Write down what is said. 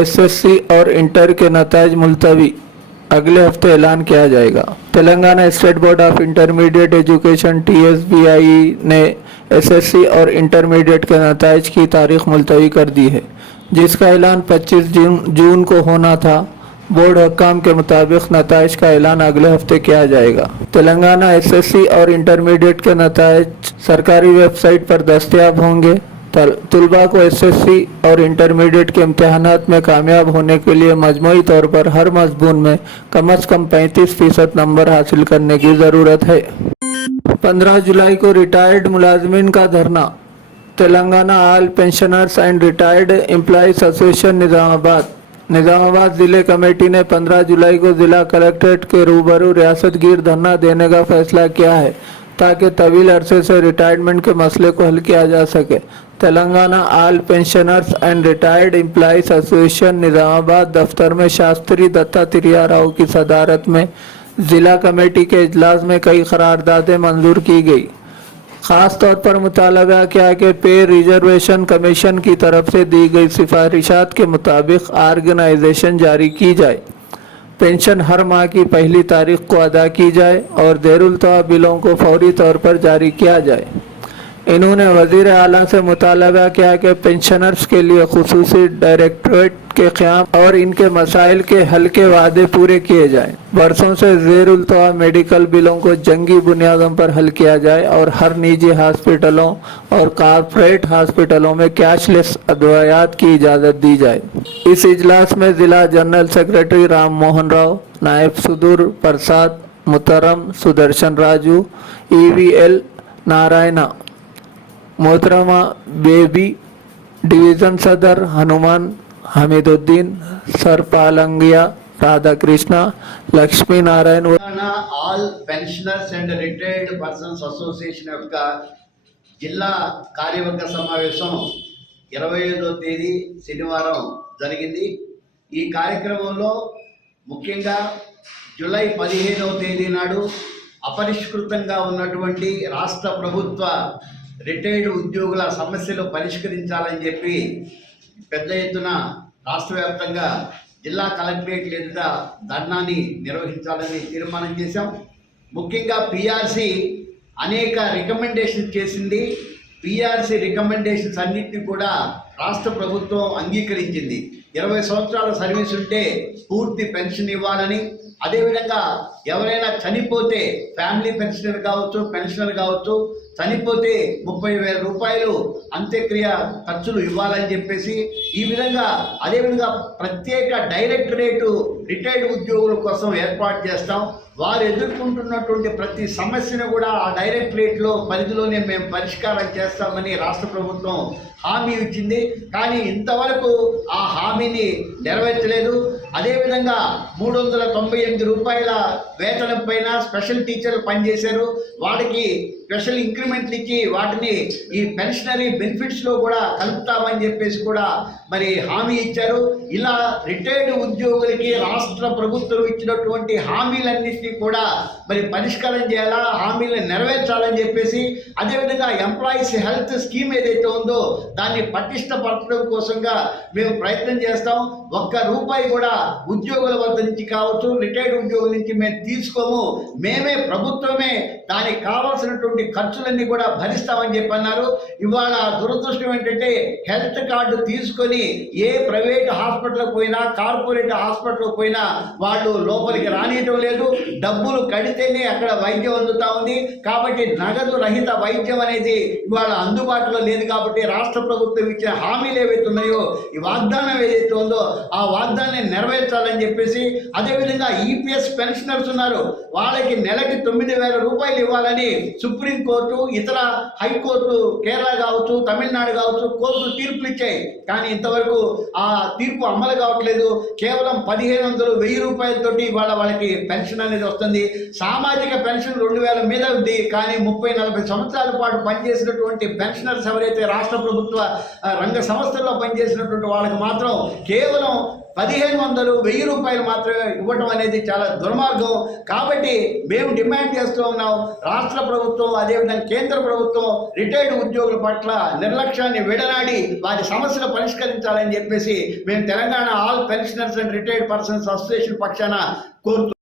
SSC और inter के नताज मुलतवी अगले हफ्ते ऐलान किया जाएगा। Telangana state board of intermediate education TSBI ने एसएससी और इंटरमीडिएट के नताज की तारीख मुलतवी कर दी है, जिसका ऐलान 25 जून को होना था। बोर्ड हकाम के मुताबिक नताज का ऐलान अगले हफ्ते किया जाएगा। तेलंगाना एसएससी और इंटरमीडिएट के नताज सरकारी वेबसाइट पर दस्तयाब होंगे। तलबा को एसएससी और इंटरमीडिएट के इम्तहानात में कामयाब होने के लिए मजमूई तौर पर हर मज़मून में कम अज़ कम 35% नंबर हासिल करने की ज़रूरत है। 15 जुलाई को रिटायर्ड मुलाजमीन का धरना। Telangana all pensioners and retired employees association Nizamabad ज़िले कमेटी ने 15 जुलाई को ज़िला कलेक्ट्रेट के रूबरू रियासत गिर धरना देने का फैसला किया है, ताकि तवील अरसे से रिटायरमेंट के मसले को हल किया जा सके। Telangana all pensioners and retired employees association Nizamabad दफ्तर में शास्त्री दत्तात्रेय राव की सदारत में ज़िला कमेटी के इजलास में कई करारदादें मंजूर की गई। ख़ास तौर पर मुतालबा किया कि पे रिजर्वेशन कमीशन की तरफ से दी गई सिफारिशात के मुताबिक ऑर्गेनाइजेशन जारी की जाए, पेंशन हर माह की पहली तारीख को अदा की जाए और देरुलतवा बिलों को फौरी तौर पर जारी किया जाए। इन्होंने वज़ीर आला से मुतालबा किया कि पेंशनर्स के लिए खुसूसी डायरेक्टरेट के क़याम और इनके मसाइल के हल के वादे पूरे किए जाएं। बरसों से ज़ेरुल्तवा मेडिकल बिलों को जंगी बुनियादों पर हल किया जाए और हर निजी हॉस्पिटलों और कॉर्पोरेट हॉस्पिटलों में कैशलेस अदवायात की इजाज़त दी जाए। इस इजलास में ज़िला जनरल सेक्रेटरी राम मोहन राव, नायब सुदूर प्रसाद, मुहतरम सुदर्शन राजू, EVL नारायणा, मोहतरमा बेबी, डिवीज़न सदर हनुमान हमीदुद्दीन, सरपालंगिया Radha Krishna, Lakshmi Narayan all pensioners and retired persons association యొక్క జిల్లా కార్యవర్గ సమావేశం 25వ తేదీ శనివారం జరిగింది। ఈ కార్యక్రమంలో ముఖ్యంగా జూలై 15వ తేదీ నాడు అపరిష్కృతంగా ఉన్నటువంటి రాష్ట్ర ప్రభుత్వ రిటైర్డ్ ఉద్యోగుల సమస్యలు పరిష్కరించాలని చెప్పి పెద్ద ఎత్తున రాష్ట్ర వ్యాప్తంగా జిల్లా కలెక్టరేట్ ఎదుట ధర్నాని నిర్వహించాలని తీర్మానం చేశాం। ముఖ్యంగా PRC అనేక రికమెండేషన్స్ చేసింది। PRC రికమెండేషన్స్ అన్నింటినీ కూడా రాష్ట్ర ప్రభుత్వం అంగీకరించింది। 20 సంవత్సరాల సర్వీస్ ఉంటే పూర్తి పెన్షన్ ఇవ్వాలని, అదేవిధంగా ఎవరైనా చనిపోతే ఫ్యామిలీ పెన్షనర్ కావచ్చు చనిపోతే 30,000 రూపాయలు అంత్యక్రియ ఖర్చులు ఇవ్వాలని చెప్పేసి, ఈ విధంగా అదేవిధంగా ప్రత్యేక డైరెక్టరేటు రిటైర్డ్ ఉద్యోగుల కోసం ఏర్పాటు చేస్తాం। వారు ఎదుర్కొంటున్నటువంటి ప్రతి సమస్యను కూడా ఆ డైరెక్టరేట్లో పరిధిలోనే మేము పరిష్కారం చేస్తామని రాష్ట్ర ప్రభుత్వం హామీ ఇచ్చింది। కానీ ఇంతవరకు ఆ హామీని నెరవేర్చలేదు। అదేవిధంగా 398 రూపాయల వేతనం పైన స్పెషల్ టీచర్లు పనిచేశారు, వాటికి స్పెషల్ ఇంక్రిమెంట్లు ఇచ్చి వాటిని ఈ పెన్షనరీ బెనిఫిట్స్లో కూడా కలుపుతామని చెప్పేసి కూడా మరి హామీ ఇచ్చారు। ఇలా రిటైర్డ్ ఉద్యోగులకి రాష్ట్ర ప్రభుత్వం ఇచ్చినటువంటి హామీలన్నింటినీ కూడా మరి పరిష్కారం చేయాలా, హామీలను నెరవేర్చాలని చెప్పేసి, అదేవిధంగా ఎంప్లాయీస్ హెల్త్ స్కీమ్ ఏదైతే ఉందో దాన్ని పటిష్టపరచడం కోసంగా మేము ప్రయత్నం చేస్తాం। ఒక్క రూపాయి కూడా ఉద్యోగుల వద్ద నుంచి కావచ్చు, రిటైర్డ్ ఉద్యోగుల నుంచి మేము తీసుకోము, మేమే ప్రభుత్వమే దానికి కావాల్సినటువంటి ఖర్చులన్నీ కూడా భరిస్తామని చెప్పి అన్నారు। ఇవాళ దురదృష్టం ఏంటంటే హెల్త్ కార్డు తీసుకొని ఏ ప్రైవేట్ హాస్పిటల్కి పోయినా కార్పొరేట్ హాస్పిటల్కి పోయినా వాళ్ళు లోపలికి రానియటం లేదు, డబ్బులు కడితేనే అక్కడ వైద్యం అందుతా ఉంది। కాబట్టి నగదు రహిత వైద్యం అనేది ఇవాళ అందుబాటులో లేదు। కాబట్టి రాష్ట్ర ప్రభుత్వం ఇచ్చిన హామీలు ఏవైతే ఉన్నాయో, ఈ వాగ్దానం ఏదైతే ఉందో ఆ వాగ్దానాన్ని నెరవేర్చాలని చెప్పేసి, అదేవిధంగా EPS పెన్షనర్స్ ఉన్నారు, వాళ్ళకి నెలకి 9,000 రూపాయలు ఇవ్వాలని సుప్రీంకోర్టు, ఇతర హైకోర్టు, కేరళ కావచ్చు, తమిళనాడు కావచ్చు కోర్టులు తీర్పులు ఇచ్చాయి। కానీ ఇంతవరకు ఆ తీర్పు అమలు కావట్లేదు। కేవలం 1,500, 1,000 రూపాయలతోటి ఇవాళ వాళ్ళకి పెన్షన్ అనేది వస్తుంది। సామాజిక పెన్షన్ 2,000 మీద ఉంది, కానీ 30-40 సంవత్సరాల పాటు పనిచేసినటువంటి పెన్షనర్స్ ఎవరైతే రాష్ట్ర ప్రభుత్వ రంగ సంస్థల్లో పనిచేసినటువంటి వాళ్ళకి మాత్రం కేవలం 1500 1000 రూపాయలు మాత్రమే ఇవ్వటం అనేది చాలా దుర్మార్గం. కాబట్టి మేము డిమాండ్ చేస్తూ ఉన్నాం, రాష్ట్ర ప్రభుత్వం అదేవిధంగా కేంద్ర ప్రభుత్వం రిటైర్డ్ ఉద్యోగుల పట్ల నిర్లక్ష్యాన్ని విడనాడి వారి సమస్యలు పరిష్కరించాలని చెప్పేసి మేము Telangana all pensioners and retired persons association పక్షాన కోరుతున్నాం.